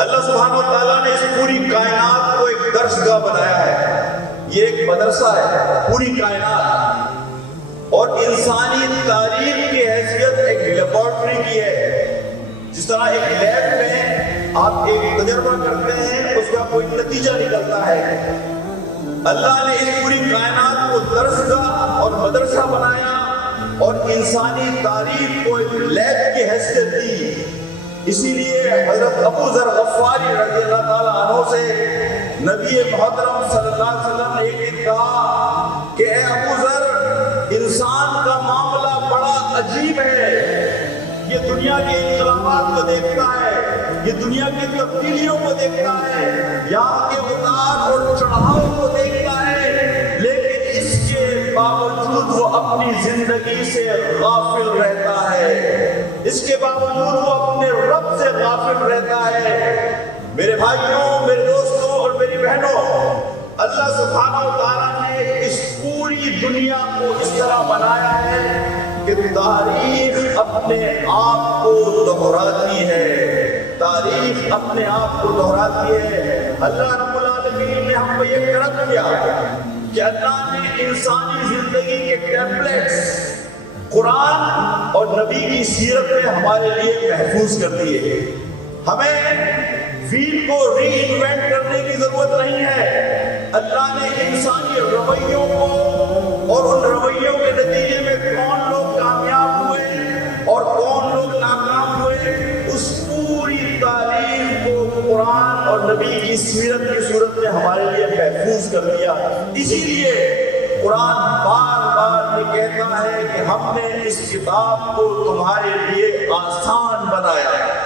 اللہ سبحانہ و تعالیٰ نے اس پوری کائنات کو ایک درسگاہ بنایا ہے، یہ ایک مدرسہ ہے پوری کائنات، اور انسانی تاریخ کی حیثیت ایک لیبارٹری کی ہے۔ جس طرح ایک لیب میں آپ ایک تجربہ کرتے ہیں، اس کا کوئی نتیجہ نکلتا ہے، اللہ نے اس پوری کائنات کو درسگاہ اور مدرسہ بنایا اور انسانی تاریخ کو ایک لیب کی حیثیت دی۔ اسی لیے حضرت ابو ذر غفاری رضی اللہ تعالیٰ عنہ سے نبی محترم صلی اللہ علیہ وسلم نے ایک دن کہا کہ اے ابو ذر، انسان کا معاملہ بڑا عجیب ہے، یہ دنیا کے انقلابات کو دیکھتا ہے، یہ دنیا کی تبدیلیوں کو دیکھتا ہے، یہاں کے اتار اور چڑھاؤ کو دیکھتا ہے، لیکن اس کے باوجود وہ اپنی زندگی سے غافل رہتا ہے، اس کے باوجود وہ اپنے رب سے غافل رہتا ہے۔ میرے بھائیوں، میرے دوستوں اور میری بہنوں، اللہ سبحانہ و تعالیٰ نے اس پوری دنیا کو اس طرح بنایا ہے کہ تاریخ اپنے آپ کو دہراتی ہے، تاریخ اپنے آپ کو دہراتی ہے۔ اللہ رب العالمین نے ہم کو یہ کرم کیا کہ اللہ نے انسانی زندگی کے ٹیمپلیٹس قرآن اور نبی کی سیرت میں ہمارے لیے محفوظ کر دیے۔ ہمیں ویل کو ری انوینٹ کرنے کی ضرورت نہیں ہے۔ اللہ نے انسانی رویوں کو اور ان رویوں کے نتیجے میں کون لوگ کامیاب ہوئے اور کون لوگ ناکام ہوئے، اس پوری تاریخ کو قرآن اور نبی کی سیرت کی صورت میں ہمارے لیے محفوظ کر دیا۔ اسی لیے قرآن بار بار یہ کہتا ہے کہ ہم نے اس کتاب کو تمہارے لیے آسان بنایا۔